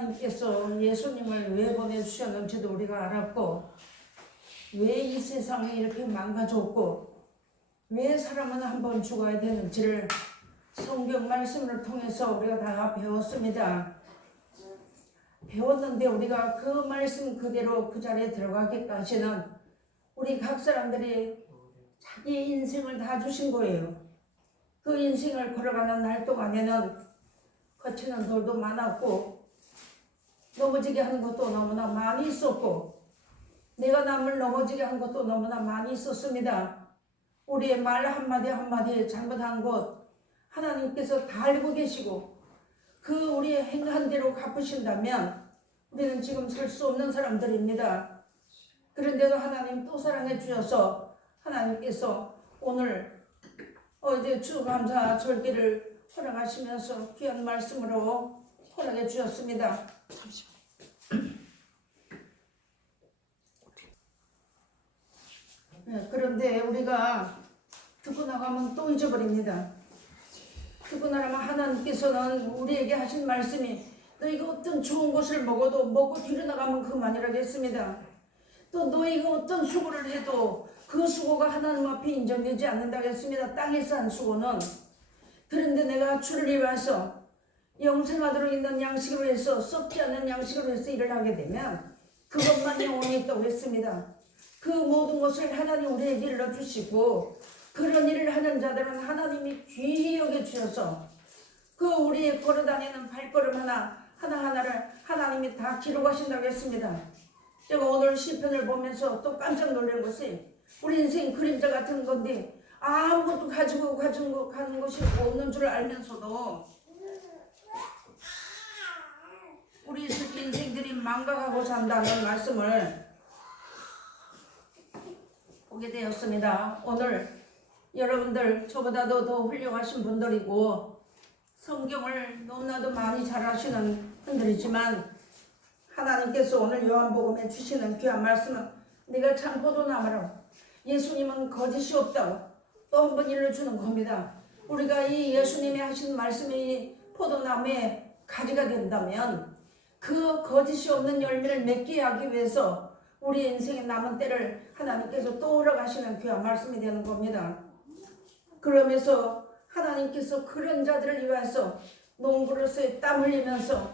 하나님께서 예수님을 왜 보내주셨는지도 우리가 알았고, 왜 이 세상이 이렇게 망가졌고, 왜 사람은 한 번 죽어야 되는지를 성경 말씀을 통해서 우리가 다 배웠습니다. 배웠는데 우리가 그 말씀 그대로 그 자리에 들어가기까지는 우리 각 사람들이 자기 인생을 다 주신 거예요. 그 인생을 걸어가는 날 동안에는 거치는 돌도 많았고, 넘어지게 하는 것도 너무나 많이 있었고, 내가 남을 넘어지게 한 것도 너무나 많이 있었습니다. 우리의 말 한마디 한마디 잘못한 것 하나님께서 다 알고 계시고, 그 우리의 행한 대로 갚으신다면 우리는 지금 살 수 없는 사람들입니다. 그런데도 하나님 또 사랑해 주셔서 하나님께서 오늘 이제 추수감사 절기를 허락하시면서 귀한 말씀으로 허락해 주셨습니다. 그런데 우리가 듣고 나가면 또 잊어버립니다. 듣고 나가면 하나님께서는 우리에게 하신 말씀이 너희가 어떤 좋은 것을 먹어도 먹고 뒤로 나가면 그만이라고 했습니다. 또 너희가 어떤 수고를 해도 그 수고가 하나님 앞에 인정되지 않는다고 했습니다. 땅에서 한 수고는. 그런데 내가 주를 위해서 영생하도록 있는 양식으로 해서 썩지 않는 양식으로 해서 일을 하게 되면 그것만 영원히 있다고 했습니다. 그 모든 것을 하나님 우리에게 일러주시고, 그런 일을 하는 자들은 하나님이 귀히 여겨주셔서 그 우리의 걸어다니는 발걸음 하나하나를 하나님이 다 기록하신다고 했습니다. 제가 오늘 시편을 보면서 또 깜짝 놀란 것이, 우리 인생 그림자 같은 건데 아무것도 가지고 가는 것이 없는 줄 알면서도 우리 인생들이 망가가고 산다는 말씀을 보게 되었습니다. 오늘 여러분들 저보다도 더 훌륭하신 분들이고 성경을 너무나도 많이 잘 아시는 분들이지만, 하나님께서 오늘 요한복음에 주시는 귀한 말씀은 네가 참 포도나무라고, 예수님은 거짓이 없다고 또 한 번 일러주는 겁니다. 우리가 이 예수님이 하신 말씀이 포도나무에 가지가 된다면 그 거짓이 없는 열매를 맺게 하기 위해서 우리 인생의 남은 때를 하나님께서 또 허락하시는 귀한 말씀이 되는 겁니다. 그러면서 하나님께서 그런 자들을 위해서 농부로서의 땀 흘리면서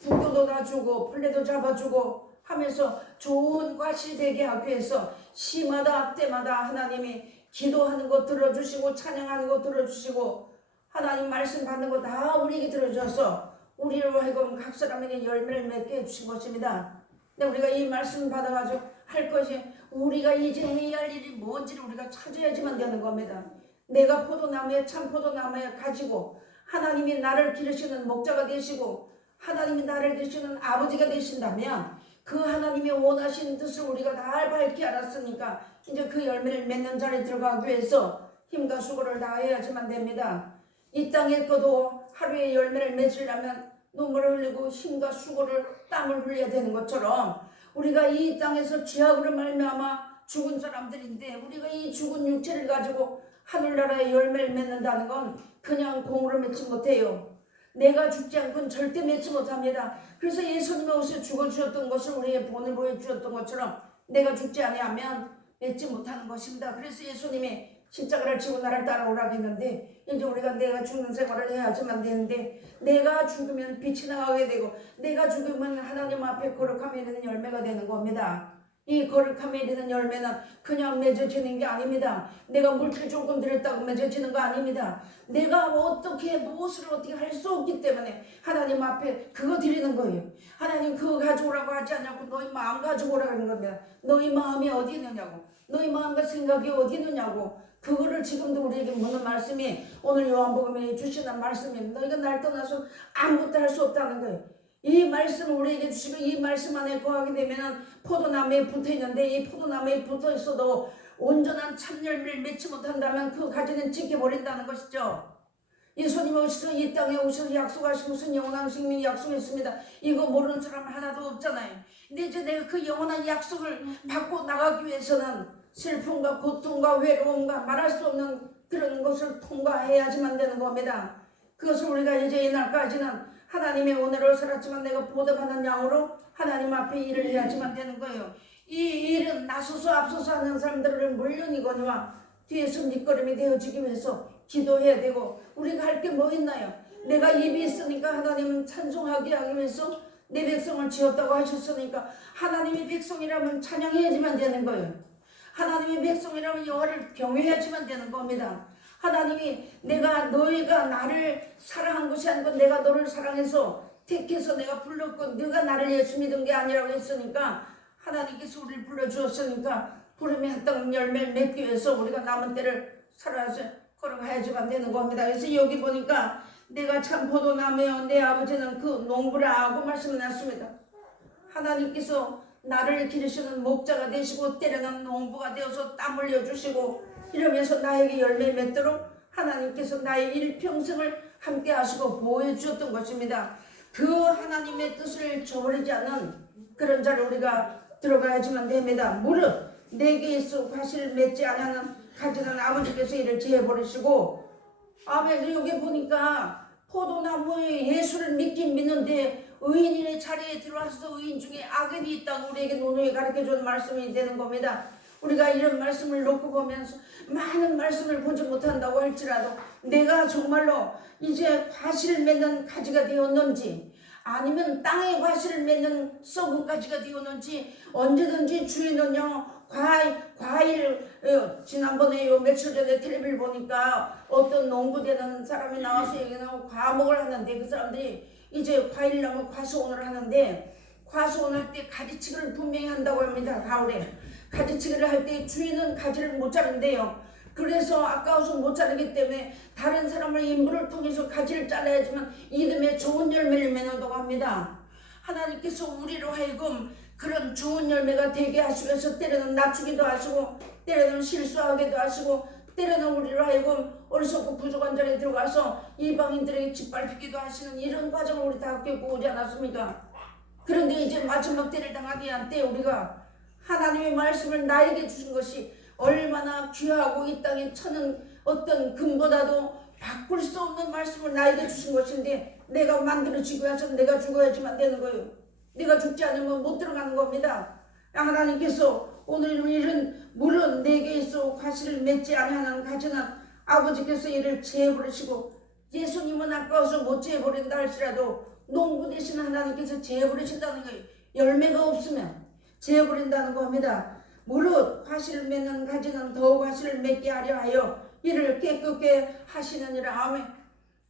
북도도 다 주고 풀레도 잡아주고 하면서 좋은 과실 되게 하기 위해서 시마다 때마다 하나님이 기도하는 거 들어주시고 찬양하는 거 들어주시고 하나님 말씀 받는 거 다 우리에게 들어줘서 우리로 하여금 각 사람에게 열매를 맺게 해주신 것입니다. 근데 우리가 이 말씀 받아가지고 할 것이, 우리가 이제 해야 할 일이 뭔지를 우리가 찾아야지만 되는 겁니다. 내가 포도나무에 참 포도나무에 가지고 하나님이 나를 기르시는 목자가 되시고 하나님이 나를 기르시는 아버지가 되신다면 그 하나님이 원하신 뜻을 우리가 다 밝히 알았으니까 이제 그 열매를 맺는 자리에 들어가기 위해서 힘과 수고를 다해야지만 됩니다. 이 땅에 거도 하루에 열매를 맺으려면 눈물을 흘리고 힘과 수고를 땀을 흘려야 되는 것처럼 우리가 이 땅에서 죄악으로 말미암아 죽은 사람들인데, 우리가 이 죽은 육체를 가지고 하늘나라의 열매를 맺는다는 건 그냥 공으로 맺지 못해요. 내가 죽지 않고는 절대 맺지 못합니다. 그래서 예수님이 오셔서 죽어주셨던 것을 우리의 본을 보여주셨던 것처럼 내가 죽지 아니하면 맺지 못하는 것입니다. 그래서 예수님이 십자가를 지고 나를 따라오라고 했는데, 이제 우리가 내가 죽는 생활을 해야지만 되는데, 내가 죽으면 빛이 나가게 되고 내가 죽으면 하나님 앞에 거룩함에 이르는 열매가 되는 겁니다. 이 거룩함에 이르는 열매는 그냥 맺어지는 게 아닙니다. 내가 물질 조금 들였다고 맺어지는 거 아닙니다. 내가 무엇을 어떻게 할 수 없기 때문에 하나님 앞에 그거 드리는 거예요. 하나님 그거 가져오라고 하지 않냐고, 너희 마음 가지고 오라고 하는 겁니다. 너희 마음이 어디 있느냐고, 너희 마음과 생각이 어디 있느냐고, 그거를 지금도 우리에게 묻는 말씀이 오늘 요한복음에 주시는 말씀입니다. 너희가 날 떠나서 아무것도 할 수 없다는 거예요. 이 말씀을 우리에게 주시고 이 말씀 안에 거하게 되면 포도나무에 붙어 있는데, 이 포도나무에 붙어 있어도 온전한 참열매를 맺지 못한다면 그 가지는 찢겨버린다는 것이죠. 예수님이 오셔서 이 땅에 오셔서 약속하신 것은 영원한 생명이 약속했습니다. 이거 모르는 사람 하나도 없잖아요. 근데 이제 내가 그 영원한 약속을 받고 나가기 위해서는 슬픔과 고통과 외로움과 말할 수 없는 그런 것을 통과해야지만 되는 겁니다. 그것을 우리가 이제 이날까지는 하나님의 은혜로 살았지만 내가 보답하는 양으로 하나님 앞에 일을 해야지만 되는 거예요. 이 일은 나서서 앞서서 하는 사람들을 물론이거니와 뒤에서 밑거름이 되어지기 위해서 기도해야 되고, 우리가 할 게 뭐 있나요? 내가 입이 있으니까 하나님은 찬송하게 하기 위해서 내 백성을 지었다고 하셨으니까 하나님의 백성이라면 찬양해야지만 되는 거예요. 하나님의 백성이라면 여호와를 경외해야지만 되는 겁니다. 하나님이 너희가 나를 사랑한 것이 아니고 내가 너를 사랑해서 택해서 내가 불렀고 네가 나를 예수 믿은 게 아니라고 했으니까, 하나님께서 우리를 불러주었으니까 부름의 합당 열매를 맺기 위해서 우리가 남은 때를 살아서 걸어가야지만 되는 겁니다. 그래서 여기 보니까 내가 참 포도나무여 내 아버지는 그 농부라고 말씀을 놨습니다. 하나님께서 나를 기르시는 목자가 되시고 때로는 농부가 되어서 땀 흘려주시고 이러면서 나에게 열매 맺도록 하나님께서 나의 일평생을 함께 하시고 보호해 주셨던 것입니다. 그 하나님의 뜻을 저버리지 않는 그런 자를 우리가 들어가야지만 됩니다. 무릇 내게 있어 과실을 맺지 않는 가지는 아버지께서 이를 제해버리시고, 아멘. 여기 보니까 포도나무의 예수를 믿긴 믿는데 의인의 자리에 들어와서 의인 중에 악인이 있다고 우리에게 노노히 가르쳐준 말씀이 되는 겁니다. 우리가 이런 말씀을 놓고 보면서 많은 말씀을 보지 못한다고 할지라도 내가 정말로 이제 과실을 맺는 가지가 되었는지, 아니면 땅에 과실을 맺는 썩은 가지가 되었는지, 언제든지 주인은요 과일 지난번에 며칠 전에 텔레비를 보니까 어떤 농부 되는 사람이 나와서 얘기하는 과목을 하는데, 그 사람들이 이제 과일 나무 과수원을 하는데, 과수원할 때 가지치기를 분명히 한다고 합니다. 가을에 가지치기를 할 때 주인은 가지를 못 자른대요. 그래서 아까워서 못 자르기 때문에 다른 사람을 인부를 통해서 가지를 잘라야지만 이듬해 좋은 열매를 맺는다고 합니다. 하나님께서 우리로 하여금 그런 좋은 열매가 되게 하시기 위해서 때로는 낮추기도 하시고 때로는 실수하기도 하시고 때로는 우리로 하여금 어리석고 부족한 자리에 들어가서 이방인들에게 짓밟히기도 하시는 이런 과정을 우리 다 겪고 오지 않았습니까? 그런데 이제 마지막 때를 당하기한 때 우리가 하나님의 말씀을 나에게 주신 것이 얼마나 귀하고 이 땅에 천은 어떤 금보다도 바꿀 수 없는 말씀을 나에게 주신 것인데, 내가 만들어지고 해서 내가 죽어야지만 되는 거예요. 내가 죽지 않으면 못 들어가는 겁니다. 하나님께서 오늘 이런 물은 내게 있어 과실을 맺지 아니하는 가지는 아버지께서 이를 제해버리시고, 예수님은 아까워서 못 제해버린다 할지라도 농부 되신 하나님께서 제해버리신다는 거예요. 열매가 없으면 제해버린다는 겁니다. 무릇 과실을 맺는 가지는 더욱 과실을 맺게 하려 하여 이를 깨끗게 하시느니라. 아멘.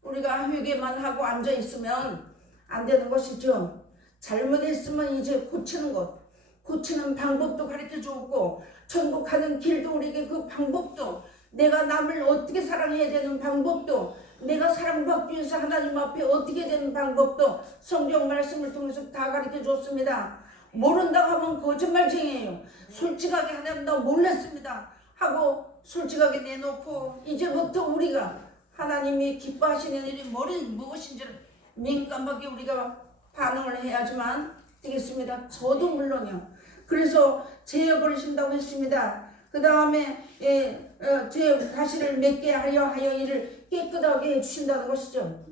우리가 회개만 하고 앉아 있으면 안 되는 것이죠. 잘못했으면 이제 고치는 것, 고치는 방법도 가르쳐 주었고, 천국하는 길도 우리에게 그 방법도, 내가 남을 어떻게 사랑해야 되는 방법도, 내가 사랑받기 위해서 하나님 앞에 어떻게 되는 방법도 성경 말씀을 통해서 다 가르쳐 줬습니다. 모른다고 하면 거짓말쟁이에요. 솔직하게 하나님 나 몰랐습니다 하고 솔직하게 내놓고, 이제부터 우리가 하나님이 기뻐하시는 일이 무엇인지를 민감하게 우리가 반응을 해야지만 되겠습니다. 저도 물론요. 그래서 제어버리신다고 했습니다. 그 다음에 제 과실을 맺게 하여 이를 깨끗하게 해주신다는 것이죠.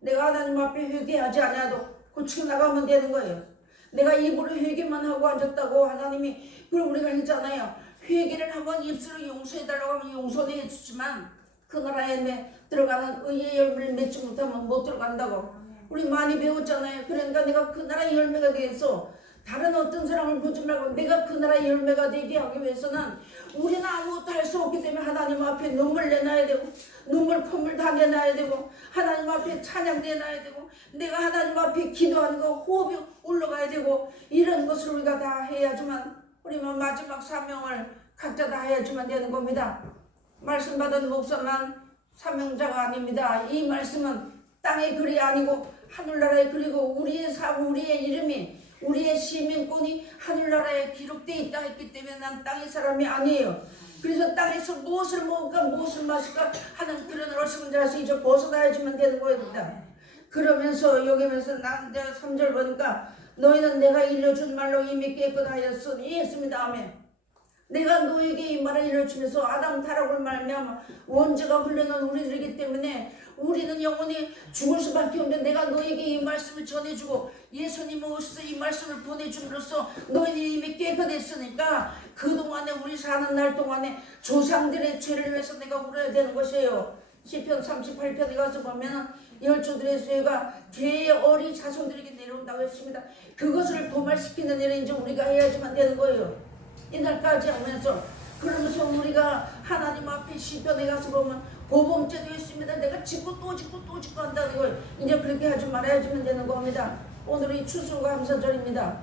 내가 하나님 앞에 회개하지 않아도 고치고 나가면 되는 거예요. 내가 입으로 회개만 하고 앉았다고 하나님이, 그럼 우리가 했잖아요. 회개를 한번 입술로 용서해달라고 하면 용서는 해주지만 그 나라에 들어가는 의의 열매를 맺지 못하면 못 들어간다고 우리 많이 배웠잖아요. 그러니까 내가 그 나라의 열매가 되어서 다른 어떤 사람을 보지 말고 내가 그 나라의 열매가 되게 하기 위해서는 우리는 아무것도 할 수 없기 때문에 하나님 앞에 눈물 내놔야 되고, 눈물 콧물 다 내놔야 되고, 하나님 앞에 찬양 내놔야 되고, 내가 하나님 앞에 기도하는 거 호흡이 올라가야 되고, 이런 것을 우리가 다 해야지만 우리만 마지막 사명을 각자 다 해야지만 되는 겁니다. 말씀 받은 목사만 사명자가 아닙니다. 이 말씀은 땅의 글이 아니고 하늘나라의 글이고, 우리의 삶, 우리의 이름이, 우리의 시민권이 하늘나라에 기록되어 있다 했기 때문에 난 땅의 사람이 아니에요. 그래서 땅에서 무엇을 먹을까 무엇을 마실까 하는 그런 어리석은 자에서 이제 벗어나야지만 되는 거입니다. 그러면서 여기면서 난 내가 3절 보니까 너희는 내가 일러준 말로 이미 깨끗하였으니 했습니다. 아멘. 내가 너에게 이 말을 이루어주면서 아담 타락을 말미암아 원죄가 흘러난 우리들이기 때문에 우리는 영원히 죽을 수밖에 없는데 내가 너에게 이 말씀을 전해주고 예수님은 오셔서 이 말씀을 보내줌으로써 너희는 이미 깨끗했으니까 그동안에 우리 사는 날 동안에 조상들의 죄를 위해서 내가 울어야 되는 것이에요. 시편 38편에 가서 보면 열조들의 죄가 죄의 어리 자손들에게 내려온다고 했습니다. 그것을 도말시키는 일을 이제 우리가 해야지만 되는 거예요. 이날까지 하면서 그러면서 우리가 하나님 앞에 시편에 가서 보면 보범죄도 있습니다. 내가 짓고 또 짓고 또 짓고 한다는 거예요. 이제 그렇게 하지 말아야지만 되는 겁니다. 오늘이 추수감사절입니다.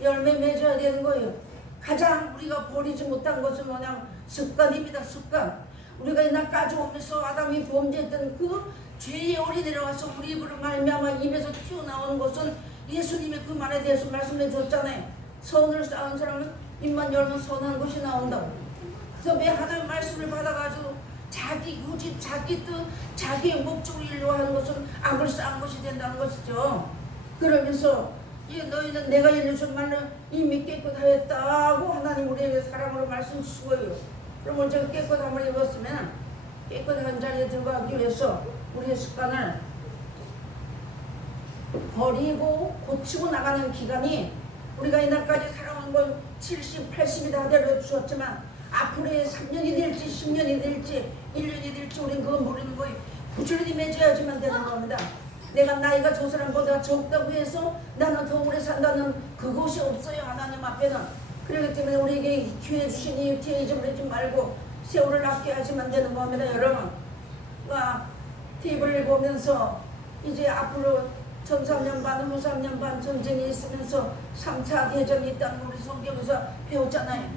열매 맺어야 되는 거예요. 가장 우리가 버리지 못한 것은 뭐냐면 습관입니다. 습관. 우리가 이날까지 오면서 아담이 범죄했던 그 죄의 어린이로 와서 우리 입으로 말미암아 입에서 튀어나오는 것은 예수님의 그 말에 대해서 말씀해 줬잖아요. 선을 쌓은 사람은 입만 열면 선한 것이 나온다고. 그래서 매 하나의 말씀을 받아가지고 자기 고집, 자기 뜻, 자기의 목적을 이루려 하는 것은 악을 쌓은 것이 된다는 것이죠. 그러면서 너희는 내가 일러준 말로 이미 깨끗하였다고 하나님 우리에게 사랑으로 말씀 주신 거예요. 그럼 제가 깨끗함을 입었으면 깨끗한 자리에 들어가기 위해서 우리의 습관을 버리고 고치고 나가는 기간이 우리가 이날까지 살아온 건 70, 80이 다 되어주셨지만 앞으로의 3년이 될지 10년이 될지 1년이 될지 우린 그거 모르는 거예요. 부지런히 맺어야지만 되는 겁니다. 내가 나이가 저 사람보다 적다고 해서 나는 더 오래 산다는 그것이 없어요. 하나님 앞에는. 그렇기 때문에 우리에게 기회 주신 이 기회 잊어버리지 말고 세월을 아껴야지만 되는 겁니다. 여러분 TV를 보면서 이제 앞으로 전 3년 반, 후 3년 반 전쟁이 있으면서 3차 대전이 있다는 우리 성경에서 배웠잖아요.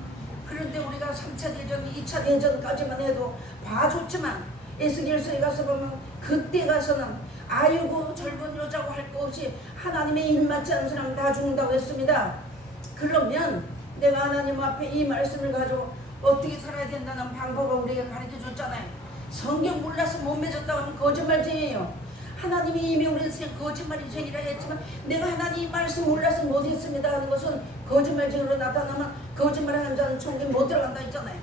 그런데 우리가 3차 대전, 2차 대전까지만 해도 봐줬지만 에스겔서에 가서 보면 그때 가서는 아이고 젊은 여자고 할 거 없이 하나님의 일 맞지 않은 사람 다 죽는다고 했습니다. 그러면 내가 하나님 앞에 이 말씀을 가지고 어떻게 살아야 된다는 방법을 우리에게 가르쳐 줬잖아요. 성경 몰라서 못 맺었다고 하면 거짓말쟁이에요. 하나님이 이미 우리 인생 거짓말쟁이라 했지만 내가 하나님 말씀 몰라서 못했습니다 하는 것은 거짓말쟁이로 나타나면 거짓말하는 자는 천국에 못 들어간다 했잖아요.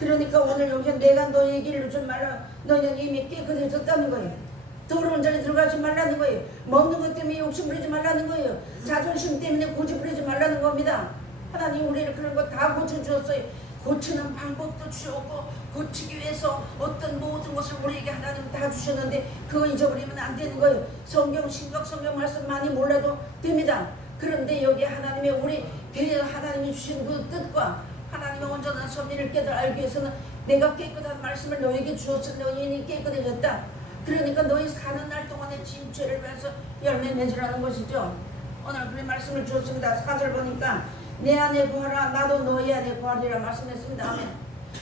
그러니까 오늘 여기 내가 너에게 일러준 말라 너희는 이미 깨끗해졌다는 거예요. 더러운 자리에 들어가지 말라는 거예요. 먹는 것 때문에 욕심 부리지 말라는 거예요. 자존심 때문에 고집 부리지 말라는 겁니다. 하나님 우리를 그런 거 다 고쳐주었어요. 고치는 방법도 주었고 고치기 위해서 어떤 모든 것을 우리에게 하나님 다 주셨는데 그거 잊어버리면 안 되는 거예요. 성경 신약 성경 말씀 많이 몰라도 됩니다. 그런데 여기 하나님의 우리 하나님이 주신 그 뜻과 하나님의 온전한 섭리를 깨달아 알기 위해서는 내가 깨끗한 말씀을 너에게 주었을 너희는 깨끗해졌다. 그러니까 너희 사는 날 동안에 진죄를 위해서 열매 맺으라는 것이죠. 오늘 그런 말씀을 주었습니다. 4절 보니까 내 안에 거하라 나도 너희 안에 거하리라 말씀했습니다. 아멘.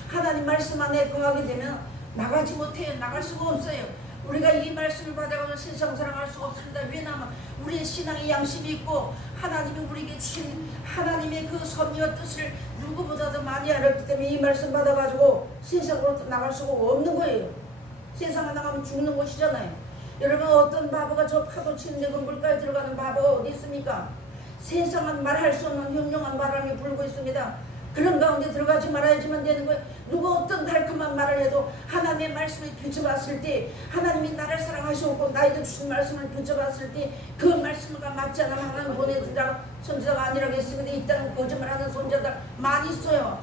하나님 말씀 안에 거하게 되면 나가지 못해요. 나갈 수가 없어요. 우리가 이 말씀을 받아가면 세상 사랑할 수가 없습니다. 왜냐하면 우리의 신앙의 양심이 있고 하나님이 우리에게 주신 하나님의 그 섭리와 뜻을 누구보다도 많이 알았기 때문에 이 말씀 받아가지고 세상으로 나갈 수가 없는 거예요. 세상에 나가면 죽는 것이잖아요. 여러분 어떤 바보가 저 파도 치는데 그 물가에 들어가는 바보가 어디 있습니까? 세상은 말할 수 없는 흉흉한 바람이 불고 있습니다. 그런 가운데 들어가지 말아야지만 되는 거예요. 누가 어떤 달콤한 말을 해도 하나님의 말씀을 비춰봤을 때 하나님이 나를 사랑하시고 나에게 주신 말씀을 비춰봤을 때 그 말씀과 맞지 않으면 하나님 보내주라 선지자가 아니라고 했습니다. 이 땅에 거짓말하는 선지자들 많이 있어요.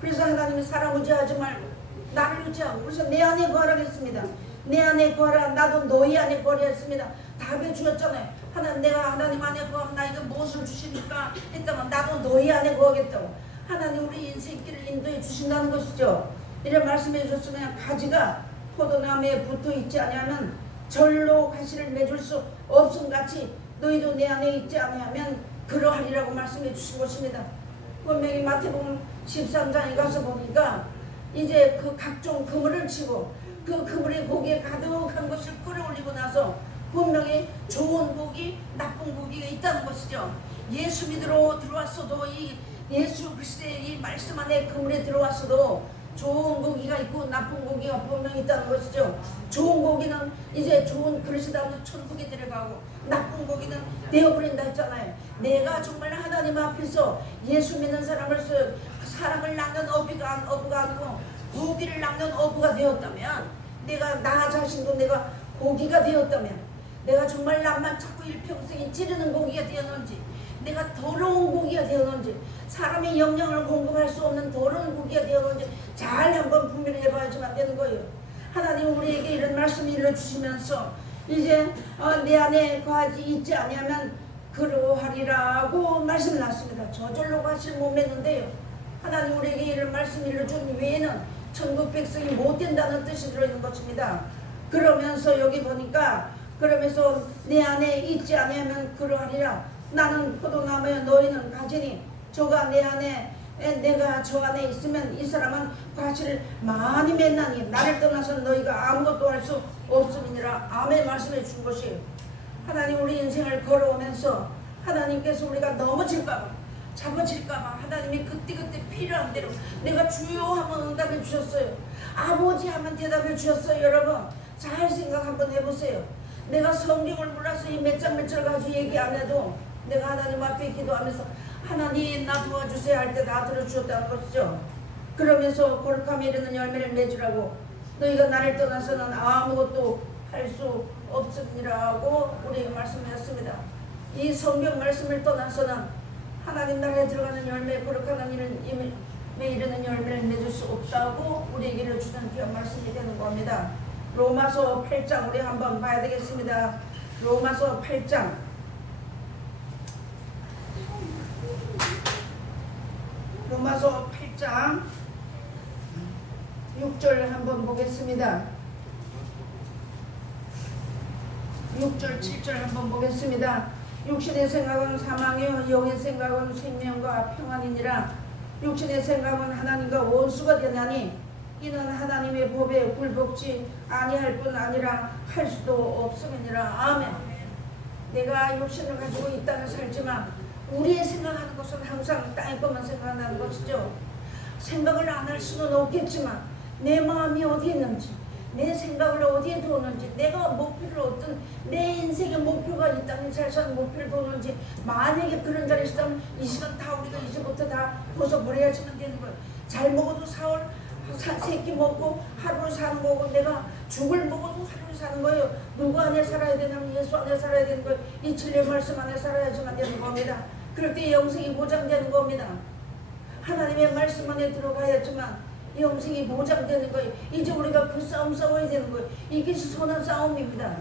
그래서 하나님이 사람 의지하지 말고 나를 의지하고 그래서 내 안에 거하라고 했습니다. 내 안에 거하라 나도 너희 안에 거하라 했습니다. 답해 주었잖아요. 내가 하나님 안에 거하면 나에게 무엇을 주십니까? 했다면 나도 너희 안에 거하겠다고. 하나님 우리 인생길을 인도해 주신다는 것이죠. 이런 말씀해 주셨으면 가지가 포도나무에 붙어 있지 아니하면 절로 가시를 맺을 수 없음같이 너희도 내 안에 있지 아니하면 그러하리라고 말씀해 주신 것입니다. 분명히 마태복음 13장에 가서 보니까 이제 그 각종 그물을 치고 그 그물의 고기에 가득한 것을 끌어올리고 나서 분명히 좋은 고기, 나쁜 고기가 있다는 것이죠. 예수 믿으러 들어왔어도 이 예수 그리스도의 이 말씀 안에 그물에 들어왔어도 좋은 고기가 있고 나쁜 고기가 분명히 있다는 것이죠. 좋은 고기는 이제 좋은 그릇이 담는 천국에 들어가고 나쁜 고기는 되어버린다 했잖아요. 내가 정말 하나님 앞에서 예수 믿는 사람으로서 사랑을 낳는 어부가 아니고 고기를 낳는 어부가 되었다면, 내가 나 자신도 내가 고기가 되었다면, 내가 정말 남만 찾고 일평생이 찌르는 고기가 되었는지, 내가 더러운 고기가 되었는지, 사람의 영양을 공급할 수 없는 더러운 고기가 되었는지 잘 한번 분별을 해봐야지만 되는 거예요. 하나님 우리에게 이런 말씀을 일러주시면서 이제 내 안에 거하지 있지 아니하면 그러하리라고 말씀을 놨습니다. 저절로 가실 몸매는데요, 하나님 우리에게 이런 말씀을 일러준 외에는 천국 백성이 못 된다는 뜻이 들어있는 것입니다. 그러면서 여기 보니까, 그러면서 내 안에 있지 아니하면 그러하리라. 나는 포도나무에 너희는 가지니 저가 내 안에 내가 저 안에 있으면 이 사람은 과실을 많이 맺나니 나를 떠나서는 너희가 아무것도 할 수 없음이니라. 아멘 말씀해 준 것이에요. 하나님 우리 인생을 걸어오면서 하나님께서 우리가 넘어질까봐, 잡아질까봐 하나님이 그때그때 필요한 대로 내가 주여 하면 응답해 주셨어요. 아버지 하면 대답해 주셨어요. 여러분 잘 생각 한번 해보세요. 내가 성경을 몰라서 이 몇 장 몇 절 가지고 얘기 안 해도 내가 하나님 앞에 기도하면서 하나님 나 도와주세요 할 때 다 들어주셨다는 것이죠. 그러면서 거룩함에 이르는 열매를 맺으라고, 너희가 나를 떠나서는 아무것도 할 수 없으니라고 우리에게 말씀하셨습니다. 이 성경 말씀을 떠나서는 하나님 나라에 들어가는 열매, 거룩한 이름에 이르는 열매를 맺을 수 없다고 우리에게 주는 귀한 말씀이 되는 겁니다. 로마서 8장 우리 한번 봐야 되겠습니다. 로마서 8장 로마서 8장 6절 한번 보겠습니다. 6절 7절 한번 보겠습니다. 육신의 생각은 사망이요 영의 생각은 생명과 평안이니라. 육신의 생각은 하나님과 원수가 되나니 이는 하나님의 법에 굴복지 아니할 뿐 아니라 할 수도 없음이니라. 아멘. 내가 육신을 가지고 이 땅을 살지만 우리의 생각하는 것은 항상 땅의 것만 생각하는 것이죠. 생각을 안 할 수는 없겠지만 내 마음이 어디에 있는지, 내 생각을 어디에 두었는지, 내가 목표를 어떤 내 인생의 목표가 이 땅에 잘 사는 목표를 두었는지, 만약에 그런 자리에 있다면 이 시간 다 우리가 이제부터 다 벗어버려야지만 되는 거예요. 잘 먹어도 4월 세끼 먹고 하루를 사는 거고, 내가 죽을 먹어도 하루를 사는 거예요. 누구 안에 살아야 되냐면 예수 안에 살아야 되는 거예요. 이 진리의 말씀 안에 살아야지만 되는 겁니다. 그럴 때 영생이 보장되는 겁니다. 하나님의 말씀 안에 들어가야지만 영생이 보장되는 거예요. 이제 우리가 그 싸움 싸워야 되는 거예요. 이게 선한 싸움입니다.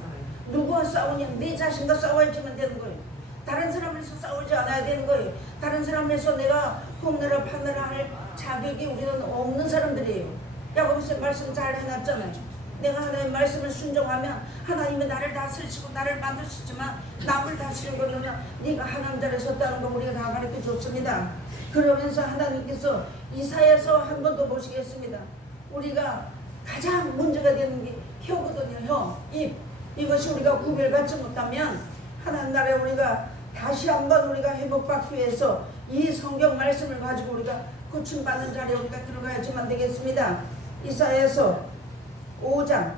누구와 싸우냐? 내 자신과 싸워야지만 되는 거예요. 다른 사람에서 싸우지 않아야 되는 거예요. 다른 사람에서 내가 홈내라 판내라 할 자격이 우리는 없는 사람들이에요. 야고보서 말씀 잘 해놨잖아요. 내가 하나님의 말씀을 순종하면 하나님이 나를 다스리시고 나를 만드시지만 남을 다스리는 것은 네가 하나님 자리에 섰다는 거 우리가 다 가르쳐 줬습니다. 그러면서 하나님께서 이사야서 한 번 더 보시겠습니다. 우리가 가장 문제가 되는 게 혀거든요. 혀, 입. 이것이 우리가 구별받지 못하면 하나님 나라에 우리가 다시 한번 우리가 회복받기 위해서 이 성경 말씀을 가지고 우리가 고침받는 자리에 우리가 들어가야지만 되겠습니다. 이사야서 5장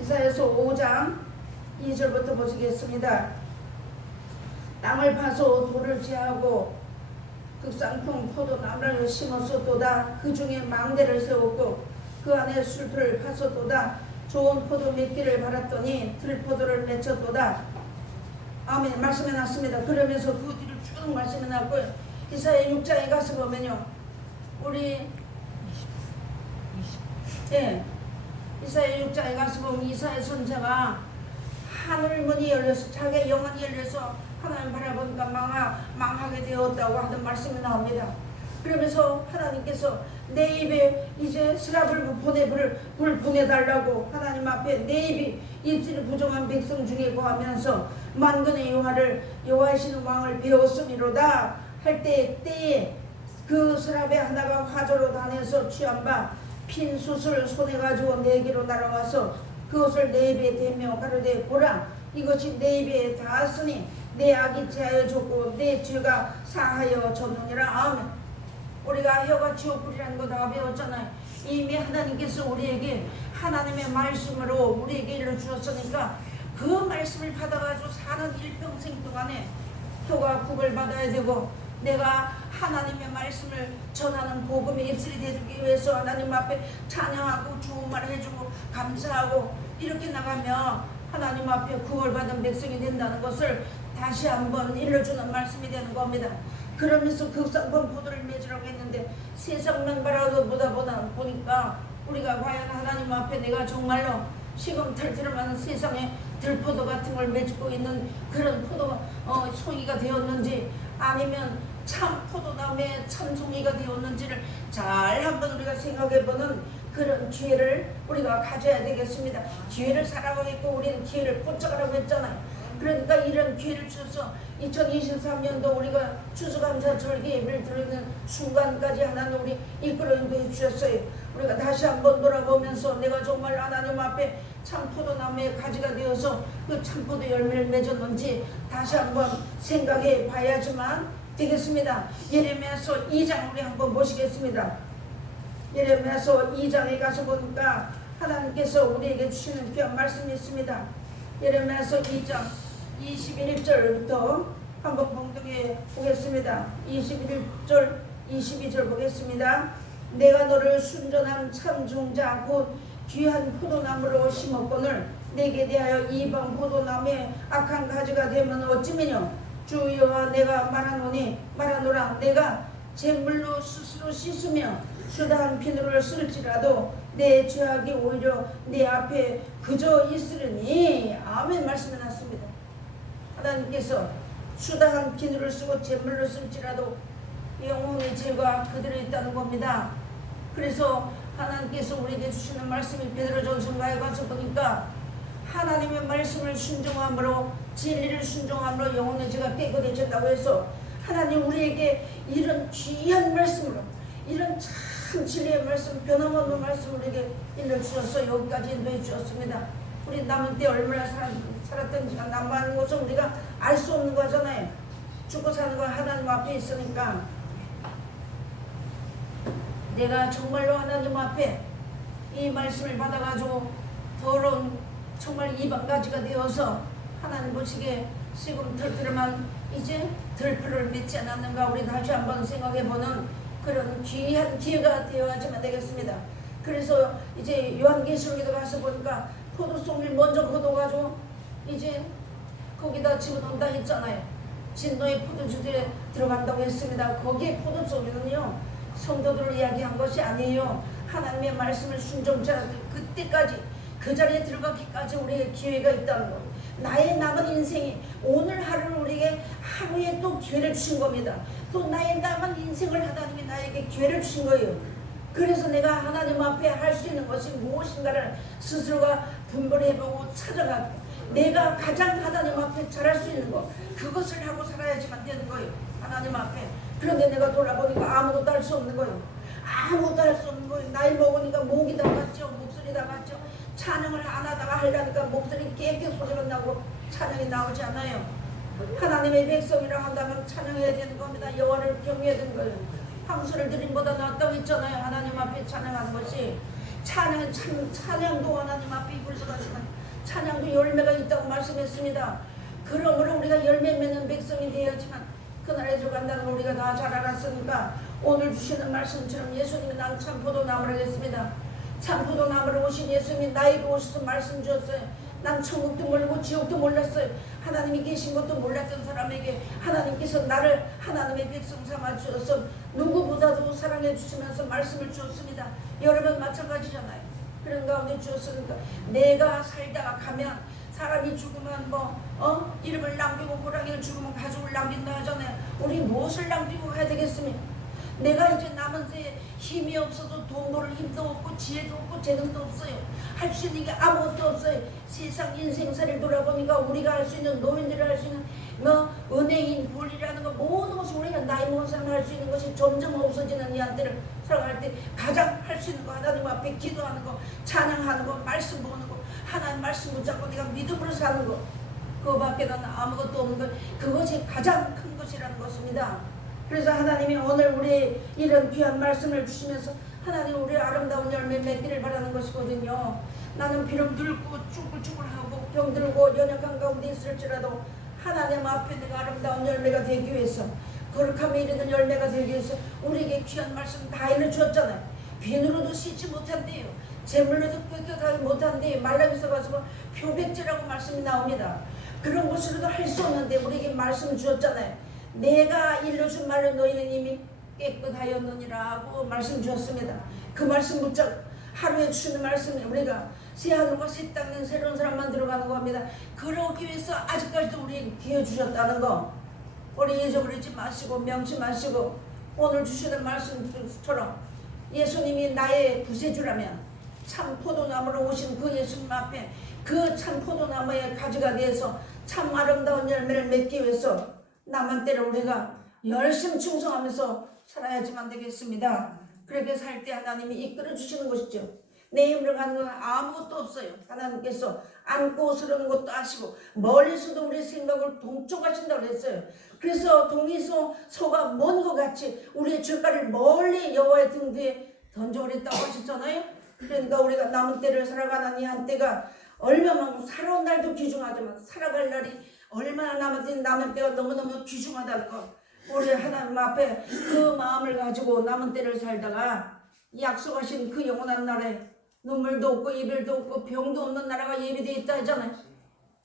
이사야서 5장 2절부터 보시겠습니다. 땅을 파서 돌을 제하고 극상품 포도나무를 심었었도다. 그 중에 망대를 세웠고 그 안에 술풀을 파서도다. 좋은 포도 맺기를 바랐더니 들포도를 맺혔도다. 아멘. 말씀해놨습니다. 그러면서 그 뒤를 쭉 말씀해놨고요. 이사야 6장에 가서 보면요, 우리 이사야 6장에 가서 보면 이사야 선자가 하늘 문이 열려서 자기의 영혼이 열려서 하나님 바라보니까 망하게 되었다고 하는 말씀이 나옵니다. 그러면서 하나님께서 내 입에 이제 스라블 불 보내달라고 하나님 앞에 내 입이 입술이 부정한 백성 중에 거하면서 만군의 여호와이신 왕을 배웠음이로다 할 때에 그 스라벨 하나가 화조로 다녀서 취한 바 핀 숯을 손에 가지고 내게로 날아와서 그것을 내 입에 대며 가로되 보라 이것이 내 입에 닿았으니 내 악이 제하여 줬고 내 죄가 사하여 졌느니라. 아멘. 우리가 혀가 지옥불이라는 거 다 배웠잖아요. 이미 하나님께서 우리에게 하나님의 말씀으로 우리에게 일러주셨으니까 그 말씀을 받아가지고 사는 일평생 동안에 교가 구걸받아야 되고 내가 하나님의 말씀을 전하는 복음의 입술이 되기 위해서 하나님 앞에 찬양하고 좋은 말 해주고 감사하고 이렇게 나가며 하나님 앞에 구원받은 백성이 된다는 것을 다시 한번 일러주는 말씀이 되는 겁니다. 그러면서 극성번 포도를 맺으라고 했는데 세상만 바라보다 보니까 우리가 과연 하나님 앞에 내가 정말로 시금털털한 세상에 들포도 같은 걸 맺고 있는 그런 포도 송이가 되었는지 아니면 참 포도나무의 참송이가 되었는지를 잘 한번 우리가 생각해보는 그런 기회를 우리가 가져야 되겠습니다. 기회를 살아가고 있고 우리는 기회를 포착하라고 했잖아요. 그러니까 이런 기회를 주셔서 2023년도 우리가 추수감사 절기 예배를 드리는 순간까지 하나님 우리 이끌어 인도해 주셨어요. 우리가 다시 한번 돌아보면서 내가 정말 하나님 앞에 참포도나무의 가지가 되어서 그 참포도 열매를 맺었는지 다시 한번 생각해 봐야지만 되겠습니다. 예레미야서 2장 우리 한번 보시겠습니다. 예레미야서 2장에 가서 보니까 하나님께서 우리에게 주시는 귀한 말씀이 있습니다. 예레미야서 2장 21절부터 한번 봉독해 보겠습니다. 21절 22절 보겠습니다. 내가 너를 순전한 참 종자 곧 귀한 포도나무로 심었거늘 내게 대하여 이방 포도나무의 악한 가지가 되면 어찌미뇨 주 여호와 내가 말하노라 내가 잿물로 스스로 씻으며 수다한 비누를 쓸지라도 내 죄악이 오히려 내 앞에 그저 있으리니 아멘 말씀해 놨습니다. 하나님께서 수다한 비누를 쓰고 잿물로 쓸지라도 영혼의 죄가 그대로 있다는 겁니다. 그래서 하나님께서 우리에게 주시는 말씀이 베드로전서에 가서 보니까 하나님의 말씀을 순종함으로 진리를 순종함으로 영혼의 죄가 깨끗해졌다고 해서 하나님 우리에게 이런 귀한 말씀으로 이런 참 진리의 말씀 변함없는 말씀을 우리에게 일러주셔서 여기까지 인도해 주셨습니다. 우리 남은 때 얼마나 살았던지가 남은 것은 우리가 알 수 없는 거잖아요. 죽고 사는 건 하나님 앞에 있으니까 내가 정말로 하나님 앞에 이 말씀을 받아가지고 더러운 정말 이방가지가 되어서 하나님 보시기에 시금털들만 이제 들풀을 맺지 않았는가 우리 다시 한번 생각해보는 그런 귀한 기회가 되어야지만 되겠습니다. 그래서 이제 요한계시록에도 가서 보니까 포도송을 먼저 거둬가지고 이제 거기다 집어넣는다 했잖아요. 진노의 포도주에 들어간다고 했습니다. 거기에 포도송이는요 성도들을 이야기한 것이 아니에요. 하나님의 말씀을 순종치 않을 그때까지 그 자리에 들어가기까지 우리의 기회가 있다는 것. 나의 남은 인생이 오늘 하루를 우리에게 하루에 또 기회를 주신 겁니다. 또 나의 남은 인생을 하나님이 나에게 기회를 주신 거예요. 그래서 내가 하나님 앞에 할 수 있는 것이 무엇인가를 스스로가 분별해보고 찾아가고 내가 가장 하나님 앞에 잘할 수 있는 것 그것을 하고 살아야지만 되는 거예요. 하나님 앞에. 그런데 내가 돌아보니까 아무것도 할 수 없는 거예요. 아무것도 할 수 없는 거예요. 나이 먹으니까 목이 나갔죠. 목소리 나갔죠. 찬양을 안 하다가 하려니까 목소리 깨끗 소리가 나고 찬양이 나오지 않아요. 하나님의 백성이라 한다면 찬양해야 되는 겁니다. 여호와를 경외해야 되는 거예요. 황소를 드림보다 낫다고 했잖아요. 하나님 앞에 찬양하는 것이 찬양은 참 찬양도 하나님 앞에 입을 들어가지만 찬양도 열매가 있다고 말씀했습니다. 그러므로 우리가 열매 맺는 백성이 되어야지만 그날에 들어간다는 걸 우리가 다 잘 알았으니까 오늘 주시는 말씀처럼 예수님이 난 참포도나무를 했습니다. 참포도나무로 오신 예수님이 나에게 오셔서 말씀 주셨어요. 난 천국도 모르고 지옥도 몰랐어요. 하나님이 계신 것도 몰랐던 사람에게 하나님께서 나를 하나님의 백성 삼아 주셔서 누구보다도 사랑해 주시면서 말씀을 주었습니다. 여러분 마찬가지잖아요. 그런 가운데 주었으니까 내가 살다가 가면 사람이 죽으면 이름을 남기고 호랑이를 죽으면 가족을 남긴다 하잖아요. 우리 무엇을 남기고 가야 되겠습니까? 내가 이제 남은 새에 힘이 없어도 돈 벌 힘도 없고 지혜도 없고 재능도 없어요. 할 수 있는 게 아무것도 없어요. 세상 인생사를 돌아보니까 우리가 할 수 있는 노인들이 할 수 있는 은행인 볼이라는 거 모든 것을 우리가 나이 먹은 사람 할 수 있는 것이 점점 없어지는 이 한때를 살아갈 때 가장 할 수 있는 거 하나님 앞에 기도하는 거 찬양하는 거 말씀 보는 거 하나님 말씀 붙잡고 내가 믿음으로 사는 거 그거밖에 나는 아무것도 없는 거 그것이 가장 큰 것이라는 것입니다. 그래서 하나님이 오늘 우리 이런 귀한 말씀을 주시면서 하나님 우리 아름다운 열매 맺기를 바라는 것이거든요. 나는 비록 늙고 쭈글쭈글하고 병들고 연약한 가운데 있을지라도 하나님 앞에 내가 아름다운 열매가 되기 위해서, 거룩함에 이르는 열매가 되기 위해서 우리에게 귀한 말씀 다 일러주었잖아요. 비누로도 씻지 못한대요. 제물로도 깨끗하지 못한대요. 말라기서 가서 표백제라고 말씀이 나옵니다. 그런 것으로도 할 수 없는데 우리에게 말씀 주었잖아요. 내가 일러준 말로 너희는 이미 깨끗하였느니라고 말씀 주었습니다. 그 말씀 붙잡고 하루에 주시는 말씀이 우리가 새 하늘과 새 땅에 새로운 사람만 들어가는 겁니다. 그러기 위해서 아직까지도 우리에게 기회 주셨다는 거 우리 잊어버리지 마시고 명치 마시고, 오늘 주시는 말씀처럼 예수님이 나의 구세주라면 참 포도나무로 오신 그 예수님 앞에 그 참 포도나무의 가지가 되어서 참 아름다운 열매를 맺기 위해서 남은 때를 우리가 열심히 충성하면서 살아야지만 되겠습니다. 그렇게 살 때 하나님이 이끌어 주시는 것이죠. 내 힘으로 가는 건 아무것도 없어요. 하나님께서 안고 서르는 것도 아시고 멀리서도 우리 생각을 동쪽하신다고 했어요. 그래서 동이소가 먼 것 같이 우리의 죄가를 멀리 여호와의 등 뒤에 던져버렸다고 하셨잖아요. 그러니까 우리가 남은 때를 살아가는 이 한때가 얼마만큼 살아온 날도 귀중하지만 살아갈 날이 얼마나 남은 때가 너무너무 귀중하다는 거, 우리 하나님 앞에 그 마음을 가지고 남은 때를 살다가 약속하신 그 영원한 날에 눈물도 없고 이별도 없고 병도 없는 나라가 예비되어 있다 하잖아요.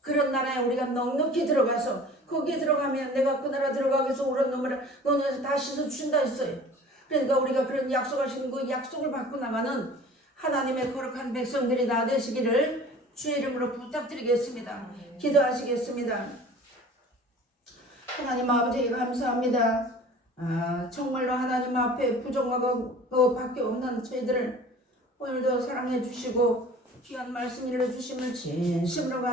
그런 나라에 우리가 넉넉히 들어가서 거기에 들어가면 내가 그 나라 들어가기 위해서 우는 눈물을 너네에서 다 씻어주신다 했어요. 그러니까 우리가 그런 약속하신 그 약속을 받고 나가는 하나님의 거룩한 백성들이 다 되시기를 주의 이름으로 부탁드리겠습니다. 기도하시겠습니다. 하나님 아버지 감사합니다. 정말로 하나님 앞에 부정하고 밖에 없는 저희들을 오늘도 사랑해 주시고 귀한 말씀 일러주심을 진심으로 감사합니다.